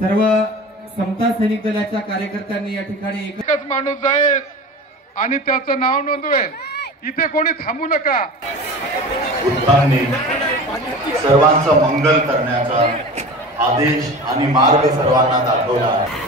सर्व समता सैनिक दलाच्या कार्यकर्त्यांनी या ठिकाणी एकच माणूस जाईल आणि त्याचं नाव नोंदवेल. इथे कोणी थांबू नका. बुद्धांनी सर्वांचं मंगल करण्याचा आदेश आणि मार्ग सर्वांना दाखवला आहे.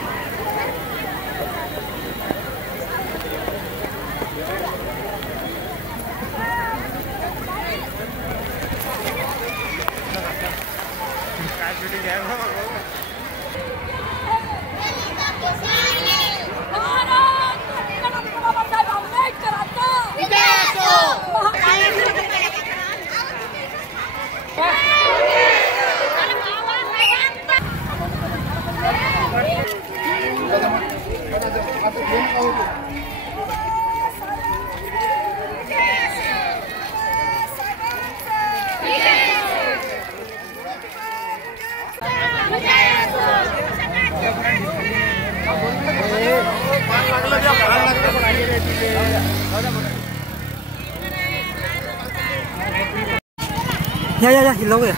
या हिलावूया.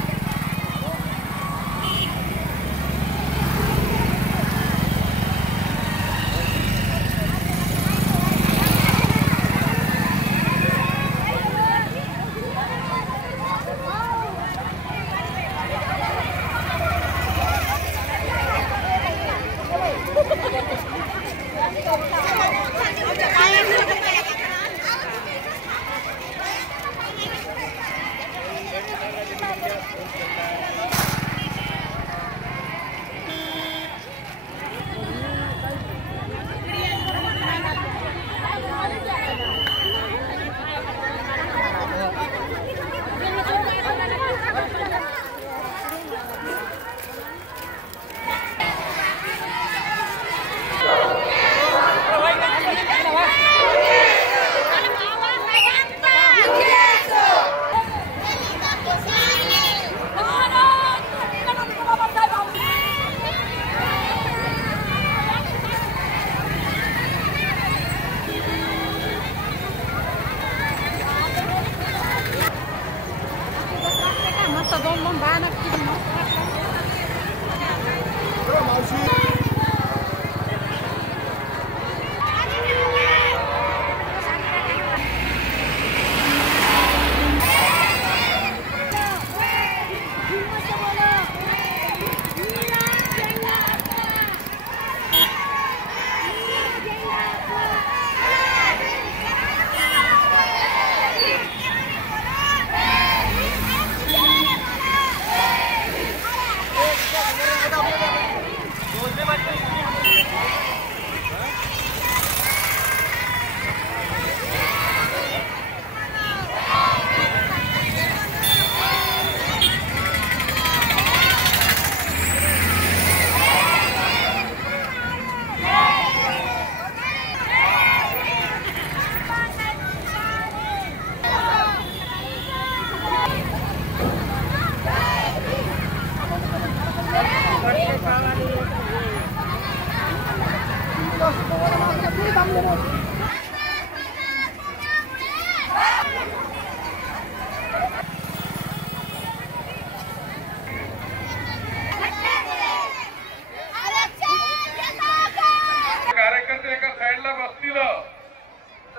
कार्यकर्ते एका साईडला बसतील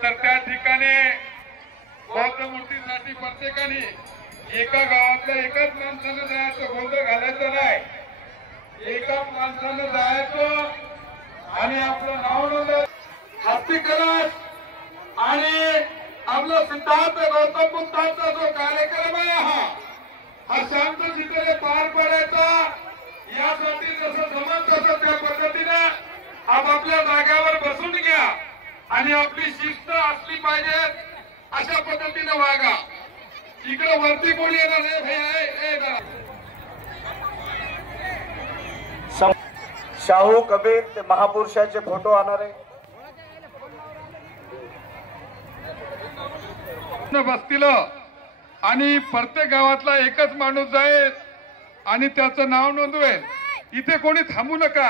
तर त्या ठिकाणी बौद्ध मूर्तीसाठी प्रत्येकाने एका गावातल्या एकाच माणसानं जायचं, गोंधळ घालायचं नाही. एकाच माणसानं जायचं आणि आपलं नाव नोंदवायचं. हस्तिकलश आणि आपलं सिद्धार्थ गौतम बुद्धांचा जो कार्यक्रम आहे हा शांत चितेने पार पडायचा. यासाठी जसं जमत तसं त्या पद्धतीने आपापल्या जाग्यावर बसून घ्या आणि आपली शिस्त असली पाहिजे अशा पद्धतीने वागा. इकडे वरती कोणी येणार नाही. शाहू कबीर ते महापुरुषाचे फोटो आणणार आहे. बसतील आणि प्रत्येक गावातला एकच माणूस जाईल आणि त्याचं नाव नोंदवेल. इथे कोणी थांबू नका.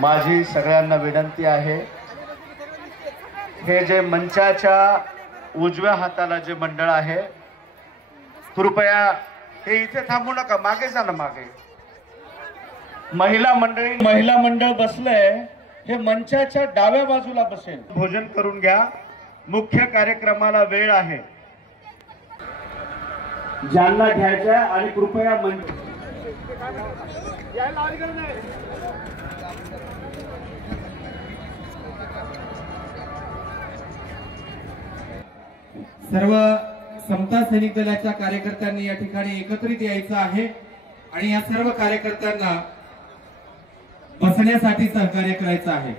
माझी सगळ्यांना विनंती आहे, हे जे मंचाच्या उजव्या हाताला जे मंडळ आहे, कृपया हे इथे थांबू नका, मागे जा ना मागे. महिला मंडळ बसलंय, हे मंचाच्या डाव्या बाजूला बसेल. भोजन करून घ्या, मुख्य कार्यक्रमाला वेळ आहे. ज्यांना घ्यायचं आणि कृपया सर्व समता सैनिक दलाच्या कार्यकर्त्यांनी या ठिकाणी एकत्रित यायचं आहे आणि या सर्व कार्यकर्त्यांना बसण्यासाठी सहकार्य करायचं आहे.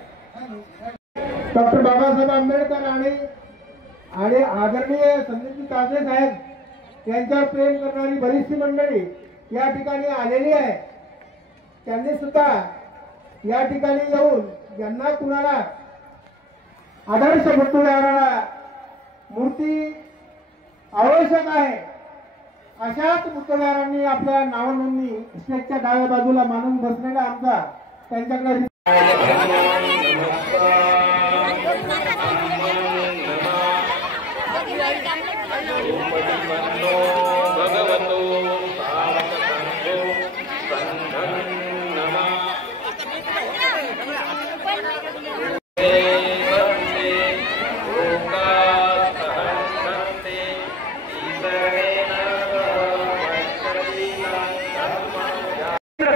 डॉक्टर बाबासाहेब आंबेडकर आणि आदरणीय संदीप ताजे साहेब यांच्यावर प्रेम करणारी बरीचशी मंडळी या ठिकाणी आलेली आहे. त्यांनी सुद्धा या ठिकाणी येऊन ज्यांना कुणाला आदर्श बुद्धविहाराला मूर्ती आवश्यक आहे अशाच बुद्धविहारांनी आपल्या नावनोंदणी स्टेजच्या डाव्या बाजूला मानून बसलेला आमचा त्यांच्याकडे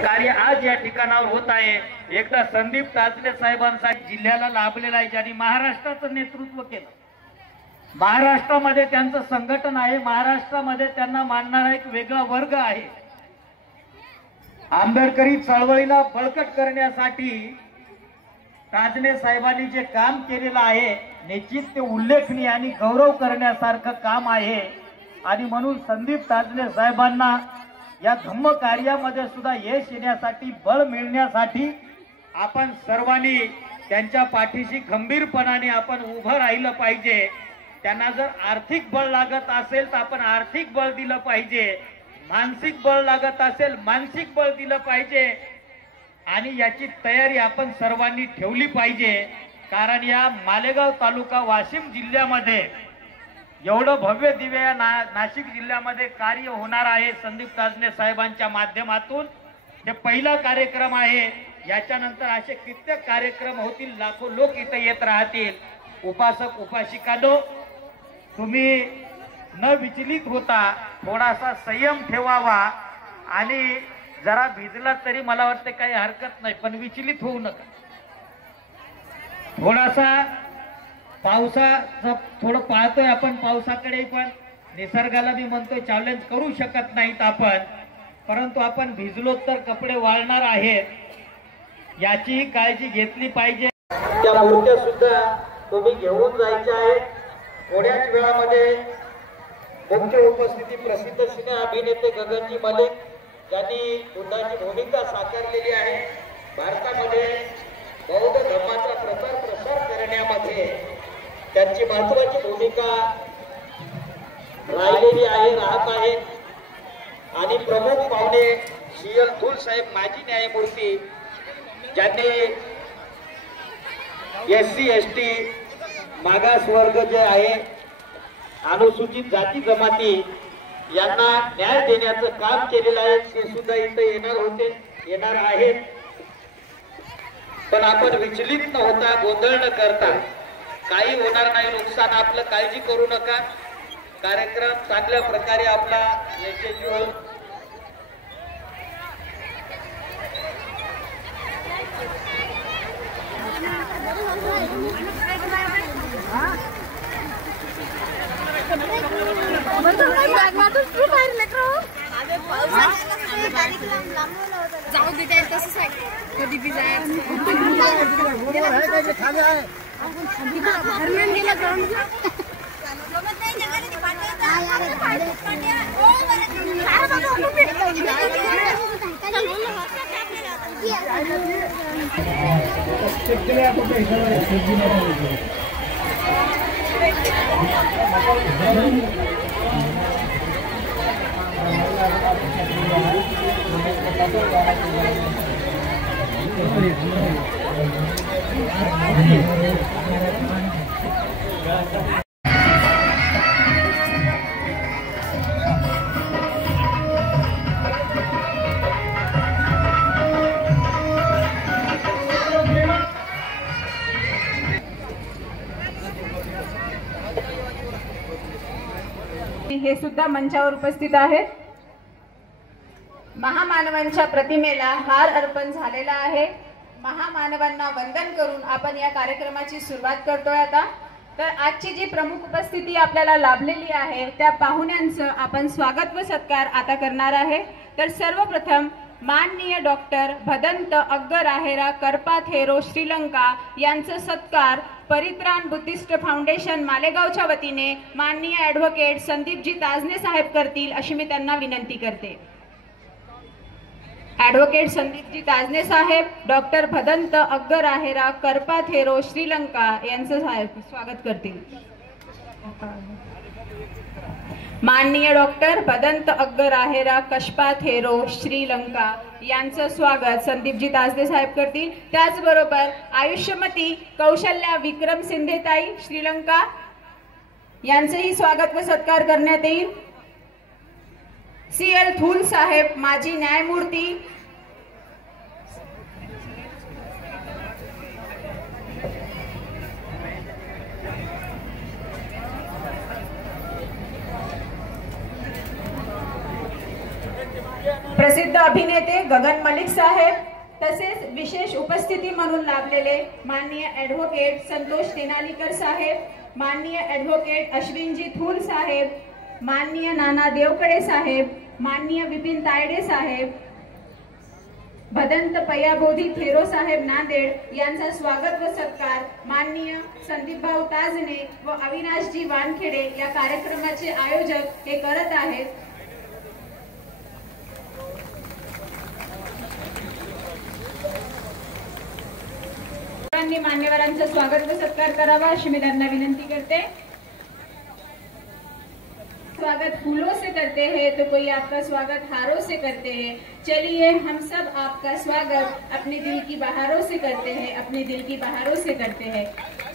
कार्य आज या ठिकाणावर होत आहे. एकदा संदीप ताजले साहेबांसाठी जिल्ह्याला लाभलेला आहे, ज्यांनी महाराष्ट्राचं नेतृत्व केलं. महाराष्ट्रामध्ये त्यांचं संघटन आहे, महाराष्ट्रामध्ये त्यांना मानणारा एक वेगळा वर्ग आहे. आंबेडकरी चळवळीला बळकट करण्यासाठी ताजने साहेबांनी जे काम केलेलं आहे निश्चित ते उल्लेखनीय आणि गौरव करण्यासारखं काम आहे. आणि म्हणून संदीप ताजने साहेबांना या धम्म कार्यामध्ये सुद्धा यश येण्यासाठी, बळ मिळण्यासाठी आपण सर्वांनी त्यांच्या पाठीशी खंबीरपणाने आपण उभं राहिलं पाहिजे. त्यांना जर आर्थिक बळ लागत असेल तर आपण आर्थिक बळ दिलं पाहिजे, मानसिक बळ लागत असेल मानसिक बळ दिलं पाहिजे. आणि याची तयारी आपण सर्वांनी ठेवली पाहिजे. कारण या मालेगाव तालुका वाशिम जिल्ह्यामध्ये एवढं भव्य दिव्य या नाशिक जिल्ह्यामध्ये कार्य होणार आहे संदीप ताजने साहेबांच्या माध्यमातून. हे पहिला कार्यक्रम आहे. याच्यानंतर असे कित्येक कार्यक्रम होतील, लाखो लोक इथे येत राहतील. उपासक उपासिकांनो, तुम्ही न विचलित होता थोडासा संयम ठेवावा आणि जरा भिजला तरी मला वाटतं काही हरकत नाही, पण विचलित होऊ नका. थोडासा पावसाचं थोडं पाहतोय आपण, पावसाकडे पण निसर्गाला मी म्हणतोय चॅलेंज करू शकत नाहीत आपण, परंतु आपण भिजलो तर कपडे वाळणार आहेत, याचीही काळजी घेतली पाहिजे. त्या मूर्त्या सुद्धा तुम्ही घेऊन जायच्या आहेत. थोड्याच वेळामध्ये मुख्य उपस्थिती प्रसिद्ध सिने अभिनेते गगनजी मलिक यांनी बुद्धाची भूमिका साकारलेली आहे. भारतामध्ये बौद्ध धर्माचा प्रसार करण्यामध्ये त्यांची महत्वाची भूमिका राहिलेली आहे, राहत आहे. आणि प्रमुख पाहुणे CL थूल साहेब, माजी न्यायमूर्ती, ज्यांनी SC ST मागासवर्ग जे आहे, अनुसूचित जाती जमाती यांना न्याय देण्याचं काम केलेलं आहे, ते सुद्धा इथे येणार आहेत. पण आपण विचलित न होता, गोंधळ न करता, काही होणार नाही नुकसान आपलं, काळजी करू नका. कार्यक्रम चांगल्या प्रकारे आपला यशस्वी होईल. जाऊ दे तसंच आहे, कधी बी जायचं हे सुद्धा मंचावर उपस्थित आहेत. महामानवांच्या प्रतिमेला हार अर्पण झालेला आहे. महामानवांना वंदन करून आपण या कार्यक्रमाची सुरुवात करतोय आता. तर आजची जी प्रमुख उपस्थिती आपल्याला लाभलेली आहे त्या पाहुण्यांचं आपण स्वागत व सत्कार आता करणार आहे. तर सर्वप्रथम माननीय डॉक्टर भदंत अग्गराहेरा करपाथेरो श्रीलंका यांचा सत्कार परित्राण बुद्धिस्ट फाउंडेशन मालेगावच्या वतीने माननीय ॲडव्होकेट संदीपजी ताजने साहेब करतील अशी मी त्यांना विनंती करते. ॲडव्होकेट संदीपजी ताजने साहेब डॉक्टर भदंत अग्गराहेरा करपाथेरो श्रीलंका यांचं स्वागत करतील. माननीय डॉक्टर भदंत अग्गराहेरा कशपाथेरो श्रीलंका यांचं स्वागत संदीपजी ताजने साहेब करतील. त्याचबरोबर आयुष्यमती कौशल्या विक्रम सिंधेताई श्रीलंका यांचंही स्वागत व सत्कार करण्यात येईल. CL थूल साहेब माजी न्यायमूर्ती प्रसिद्ध अभिनेते गगन मलिक साहेब तसेच विशेष उपस्थिती म्हणून लाभलेले माननीय ॲडव्होकेट संतोष तेनालीकर साहेब, माननीय ॲडव्होकेट अश्विनजी थूल साहेब, माननीय नाना देवकडे साहेब, माननीय विपिन तायडे साहेब, भदंत पयाबोधी थेरो साहेब नांदेड यांचा स्वागत व सत्कार माननीय संदीपभाऊ ताजने व अविनाशजी वानखेडे या कार्यक्रमाचे आयोजक हे करत आहेत. मान्यवरांचं स्वागत व सत्कार करावा अशी मी त्यांना विनंती करते. स्वागत फूलों से करते हैं तो कोई आपका स्वागत हारों से करते हैं. चलिए हम सब आपका स्वागत अपने दिल की बहारों से करते हैं, अपने दिल की बहारों से करते हैं.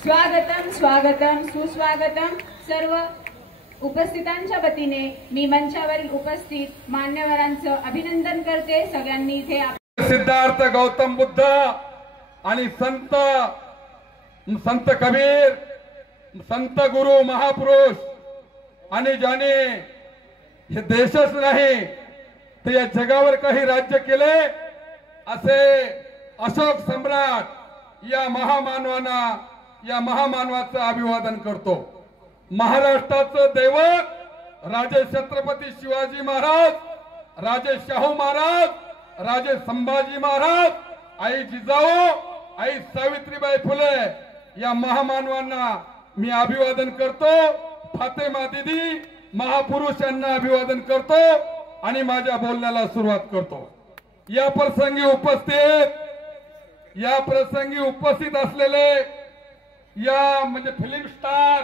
स्वागतम स्वागतम सुस्वागतम. सर्व उपस्थितांच्या वतीने मी मंचावरील उपस्थित मान्यवरांचं अभिनंदन करते. सगळ्यांनी इथे सिद्धार्थ गौतम बुद्ध आणि संत कबीर, संत गुरु महापुरुष आणि ज्याने हे देशच नाही तर या जगावर काही राज्य केले असे अशोक सम्राट या महामानवांना, या महामानवाचं अभिवादन करतो. महाराष्ट्राचं दैवत राजे छत्रपती शिवाजी महाराज, राजे शाहू महाराज, राजे संभाजी महाराज, आई जिजाऊ, आई सावित्रीबाई फुले या महामानवांना मी अभिवादन करतो. फातेमा दीदी महापुरुषांना अभिवादन करतो आणि माझ्या बोलण्याला सुरुवात करतो. या प्रसंगी उपस्थित असलेले या म्हणजे फिल्म स्टार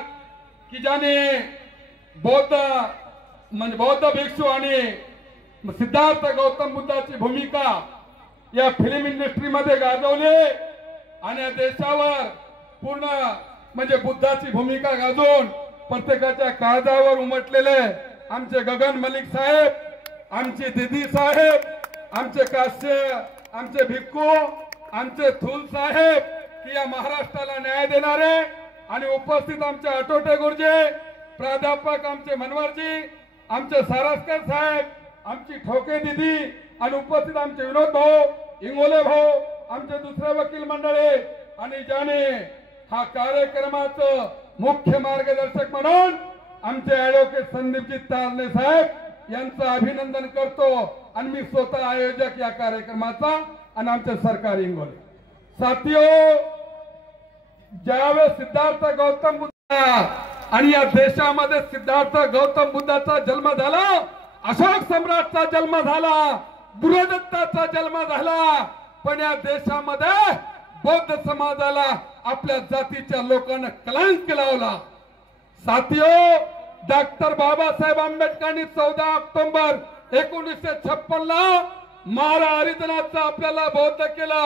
की ज्याने बौद्ध भिक्षू आणि सिद्धार्थ गौतम बुद्धाची भूमिका या फिल्म इंडस्ट्रीमध्ये गाजवली आणि देशावर पूर्ण म्हणजे बुद्धाची भूमिका गाजवून प्रत्येकाच्या काळजावर उमटलेले आमचे गगन मलिक साहेब, आमचे दीदी साहेब, आमचे काश्य, आमचे भिक्खू, आमचे थूल साहेब की या महाराष्ट्राला न्याय देणारे आणि उपस्थित आमचे आटोटे गुरुजी, प्राध्यापक आमचे मनवरजी, आमचे सारस्कर साहेब, आमची ठोके दीदी आणि उपस्थित आमचे विनोद भाऊ, इंगोले भाऊ, आमचे दुसरे वकील मंडळी आणि ज्याने हा कार्यक्रमाचं मुख्य मार्गदर्शक म्हणून आमचे ॲडव्होकेट संदीपजी ताजने साहेब यांचं अभिनंदन करतो. आणि मी स्वतः आयोजक या कार्यक्रमाचा आणि आमचे सरकारी इंगोले साथियो. ज्यावेळेस सिद्धार्थ गौतम बुद्ध आणि या देशामध्ये सिद्धार्थ गौतम बुद्धाचा जन्म झाला, अशोक सम्राटचा जन्म झाला, गुरुदत्ताचा जन्म झाला, पण या देशामध्ये बौद्ध समाजाला आपल्या जातीच्या लोकांना कलंक लावला. साथियो, डॉक्टर बाबासाहेब आंबेडकरांनी 14 ऑक्टोबर 1956 ला मारा हरिजनाचा आपल्याला बौद्ध केला.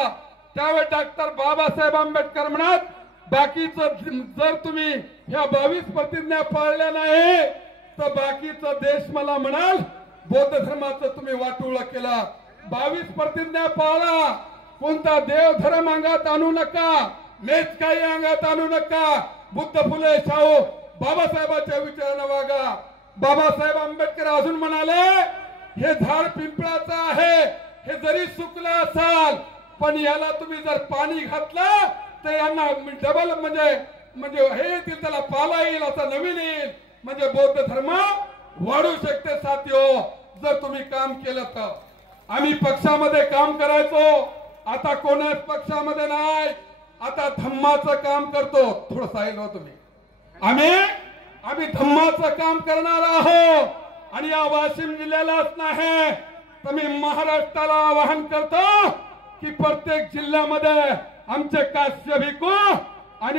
त्यावेळी डॉक्टर बाबासाहेब आंबेडकर म्हणत, बाकीचं जर तुम्ही ह्या 22 प्रतिज्ञा पाळल्या नाही तर बाकीचा देश मला म्हणाल बौद्ध धर्माचं तुम्ही वाटोळं केला. 22 प्रतिज्ञा पाळा. कोणता देव धर्म अंगात आणू नका, मेच काही अंगात आणू नका. बुद्ध, फुले, शाहू बाबासाहेबांच्या विचाराने वागा. बाबासाहेब आंबेडकर अजून म्हणाले हे झाड पिंपळाचं आहे, हे जरी सुकलं असाल पण याला तुम्ही जर पाणी घातलं तर यांना डबल म्हणजे हे येतील, त्याला पाला येईल, असा नवीन येईल. म्हणजे बौद्ध धर्म वाढू शकते साथीओ जर तुम्ही काम केलं तर. आम्ही पक्षामध्ये काम करायचो, आता कोणाच पक्षामध्ये नाही, आता धम्माचं काम करतो. थोडं साईल हो तुम्ही. आम्ही धम्माचं काम करणार आहोत आणि या वाशिम जिल्ह्यालाच नाही तर मी महाराष्ट्राला आवाहन करतो की प्रत्येक जिल्ह्यामध्ये आमचे काश्य भिकू आणि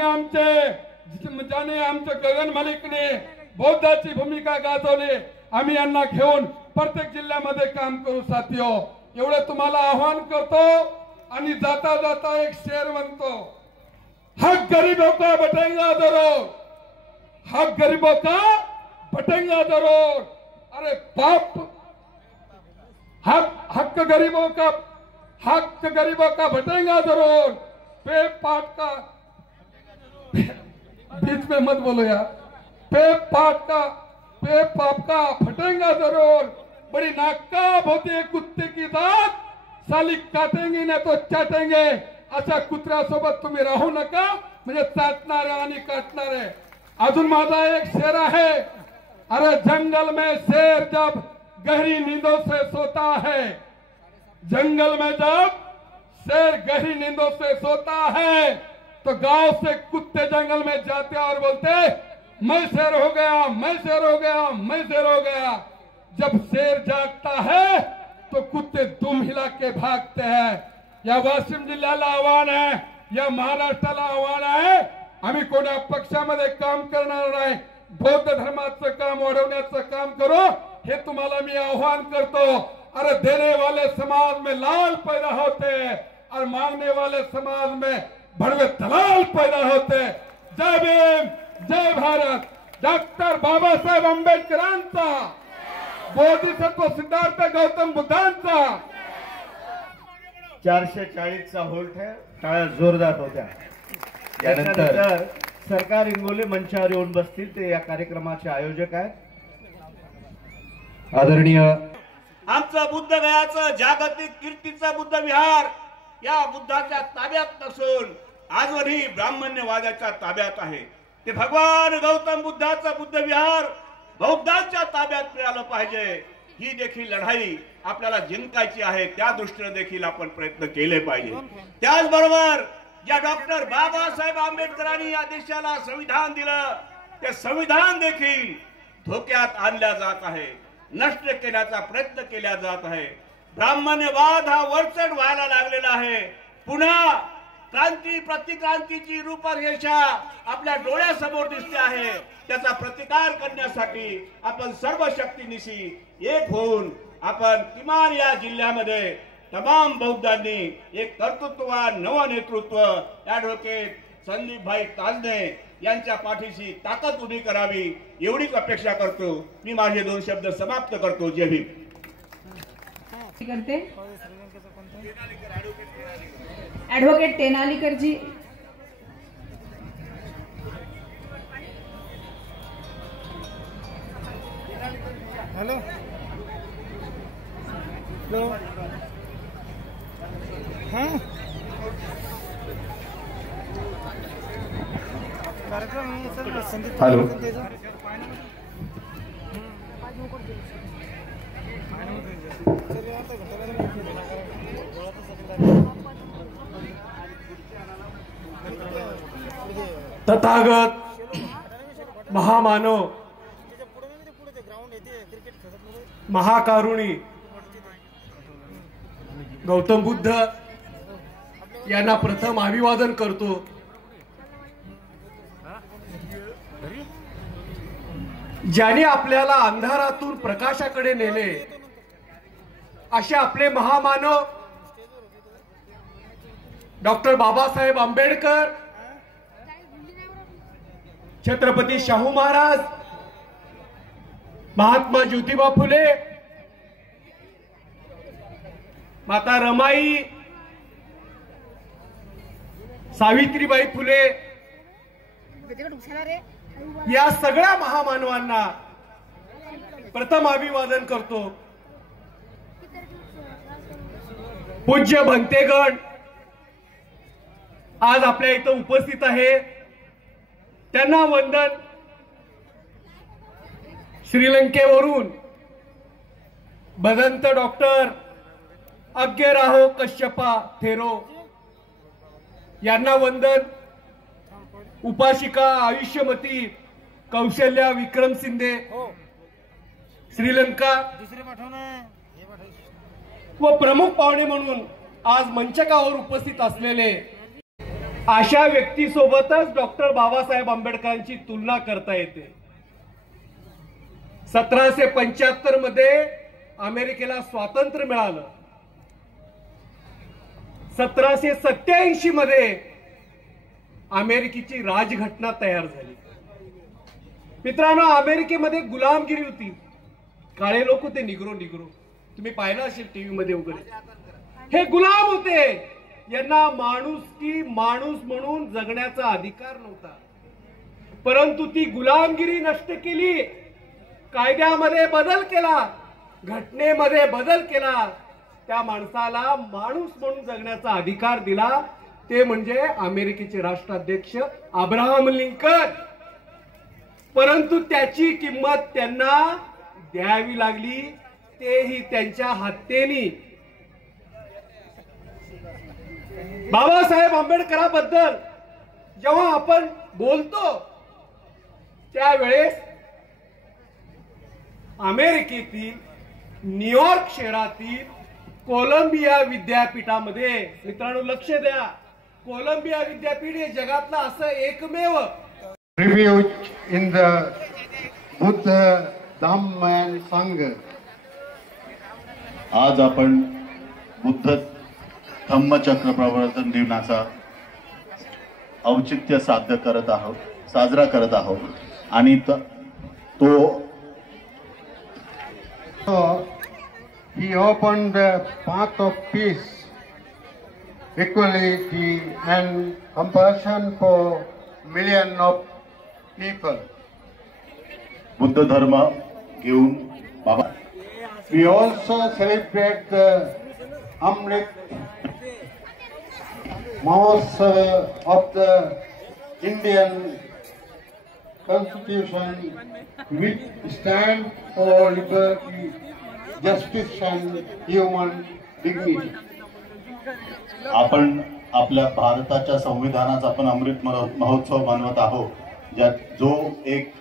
ज्याने आमच्या गगन मालिकने बौद्धाची भूमिका गाजवली, आम्ही यांना घेऊन प्रत्येक जिल्ह्यामध्ये काम करू साथीओ. एवढं तुम्हाला आवाहन करतो. आणि जाता जाता एक शेर म्हणतो, हक गरीबों का बटेगा जरूर, हक गरीबों का बटेगा जरूर. अरे बाप, हक गरीबों का बटेगा जरूर. पे पाट का बीच में मत बोलो यार. पे पाप का फटेगा जरूर. बड़ी नाकाब होती है कुत्ते की जात, साली काटेंगे ना तो चाटेंगे. अशा कुत्र्यासोबत तुम्ही राहू नका, म्हणजे चाटणारे आणि काटणारे. अजून माझा एक शेर आहे. अरे जंगल में शेर जब गहरी नींदों से सोता है, जंगल में जब शेर गहरी नींदों से सोता है तो गांव से कुत्ते जंगल में जाते और बोलते मैं शेर हो गया, मैं शेर हो गया, मैं शेर हो गया. जब शेर जागता है तो कुत्ते दुम हिला के भागते हैं. या वाशिम जिल्ह्याला आव्हान आहे, या महाराष्ट्राला आव्हान आहे. आम्ही कोणा पक्षामध्ये काम करणार नाही, बौद्ध धर्माचं काम वाढवण्याचं काम करू, हे तुम्हाला मी आव्हान करतो. अरे देने वाले समाज में लाल पैदा होते और मांगने वाले समाज में भड़वे दलाल पैदा होते. जय भीम, जय भारत. डॉक्टर बाबासाहेब आंबेडकरांचा, बोधिसत्व सिद्धार्थ गौतम बुद्धांचा. 440चा होल्ट आहे. टाळ्या जोरदार होत्या. यानंतर सरकार इंगोले मंचावर येऊन बसतील. ते या कार्यक्रमाचे आयोजक आहेत. आदरणीय आमचं बुद्ध गयाचं जागतिक कीर्तीचं बुद्ध विहार या बुद्धाच्या ताब्यात नसून आजवरही ब्राह्मण्यवादाच्या ताब्यात आहे. ते भगवान गौतम बुद्धाचं बुद्ध विहार बौद्धांच्या ताब्यात मिळालं पाहिजे. ही देखील लढाई आपल्याला जिंकायची आहे. त्या दृष्टीने देखील आपण प्रयत्न केले पाहिजे. त्याचबरोबर ज्या डॉक्टर बाबासाहेब आंबेडकरांनी या देशाला संविधान दिलं, ते संविधान देखील धोक्यात आणल्या जात आहे, नष्ट करण्याचा प्रयत्न केला जात आहे. ब्राह्मण्यवाद हा वरचढ व्हायला लागलेला आहे. पुन्हा क्रांती प्रतिक्रांतीची रूपरेषा आपल्या डोळ्यासमोर दिसते आहे. त्याचा प्रतिकार करण्यासाठी आपण सर्व शक्तीनिशी एक होऊन आपण किमान या जिल्ह्यामध्ये तमाम बौद्धांनी एक कर्तृत्ववान नव नेतृत्व ॲडव्होकेट संदीपभाई ताजने यांच्या पाठीशी ताकद उभी करावी एवढीच अपेक्षा करतो. मी माझे 2 शब्द समाप्त करतो. जय Bhim. Advocate Tenalikar ji. Hello hello. तथागत महामानव महाकारुणी गौतम बुद्ध यांना प्रथम अभिवादन करतो. ज्याने आपल्याला अंधारातून प्रकाशाकडे नेले असे आपले महामानव डॉक्टर बाबासाहेब आंबेडकर, छत्रपती शाहू महाराज, महात्मा ज्योतिबा फुले, माता रमाई, सावित्रीबाई फुले या सगळ्या महामानवांना प्रथम अभिवादन करतो. पूज्य भंतेगण आज आपल्या इथं उपस्थित आहे, त्यांना वंदन. श्रीलंकेवरून भदंत डॉक्टर अग्गेराहो कश्यपा थेरो यांना वंदन. उपाशिका आयुष्यमती कौशल्या विक्रम शिंदे श्रीलंका व प्रमुख पाहुणे म्हणून आज मंचकावर उपस्थित असलेले अशा व्यक्तीसोबतच डॉक्टर बाबासाहेब आंबेडकरांची तुलना करता येते. 1775 मध्ये अमेरिकेला स्वातंत्र्य मिळालं. 1787 मध्ये अमेरिकेची राजघटना तयार झाली. मित्रांनो, अमेरिकेमध्ये गुलामगिरी होती. काळे लोक होते, निग्रो तुम्ही पाहिलं असेल टीव्ही मध्ये वगैरे. हे गुलाम होते, यांना माणूस म्हणून जगण्याचा अधिकार नव्हता. परंतु ती गुलामगिरी नष्ट केली, कायद्यामध्ये बदल केला, घटनेमध्ये बदल केला, त्या माणसाला माणूस म्हणून जगण्याचा अधिकार दिला. ते म्हणजे अमेरिकेचे राष्ट्राध्यक्ष अब्राहम लिंकन. परंतु त्याची किंमत त्यांना द्यावी लागली, तेही त्यांच्या हत्येने. बाबासाहेब आंबेडकरांबद्दल जेव्हा आपण बोलतो त्यावेळेस अमेरिकेतील न्यूयॉर्क शहरातील कोलंबिया विद्यापीठामध्ये, मित्रांनो लक्ष द्या, कोलंबिया विद्यापीठ हे जगातलं असं एकमेव refuge in the Buddha Dhamma and Sangha. आज आपण बुद्ध धम्मचक्र प्रवर्तन दिनाचा औचित्य साजरा करत आहोत आणि So he opened the path of peace, equality and compassion for millions of people. Buddha धर्म घेऊन बाबा. We also celebrate the Amrit Mahotsav of the Indian Constitution, which stands for liberty, justice and human dignity. आपण आपल्या भारताच्या संविधानाचा आपण अमृत महोत्सव मानवत आहोत, जो एक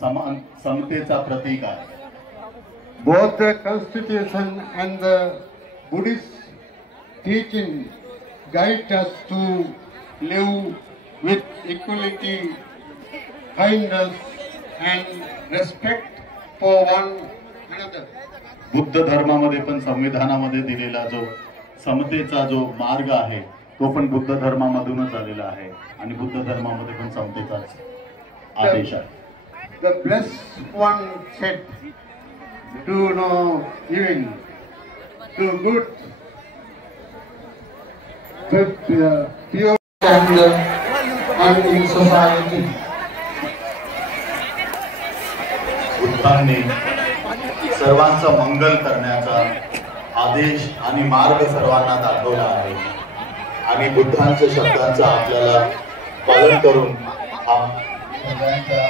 समतेचा प्रतीक आहे. Both the Constitution and the Buddhist teaching guide us to live with equality, kindness and respect for one another. Buddha धर्मामध्ये पण संविधानामध्ये दिलेला जो समतेचा जो मार्ग आहे तो पण बुद्ध धर्मामधूनच आलेला आहे आणि बुद्ध धर्मामध्ये पण समतेचाच आदेश आहे. The blessed one said, "Do no evil, do good, but pure and in society." बुद्धांनी सर्वांचं मंगल करण्याचा आदेश आणि मार्ग सर्वांना दाखवला आहे आणि बुद्धांच्या शब्दांचं आपल्याला पालन करून हा सगळ्यांचा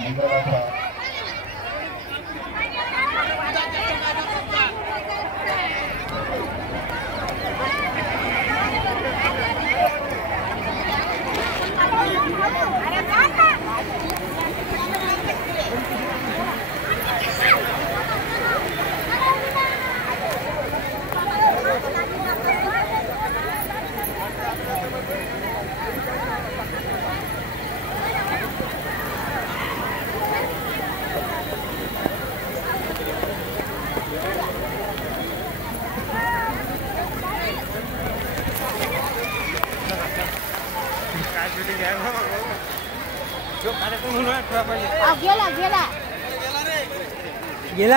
मंगलाचा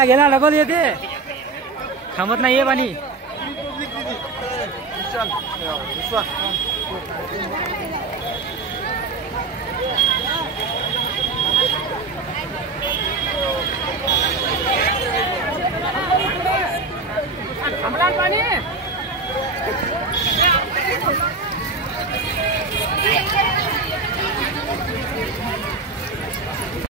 गेला लगोल येते, थांबत नाहीये पाणी. Thank you.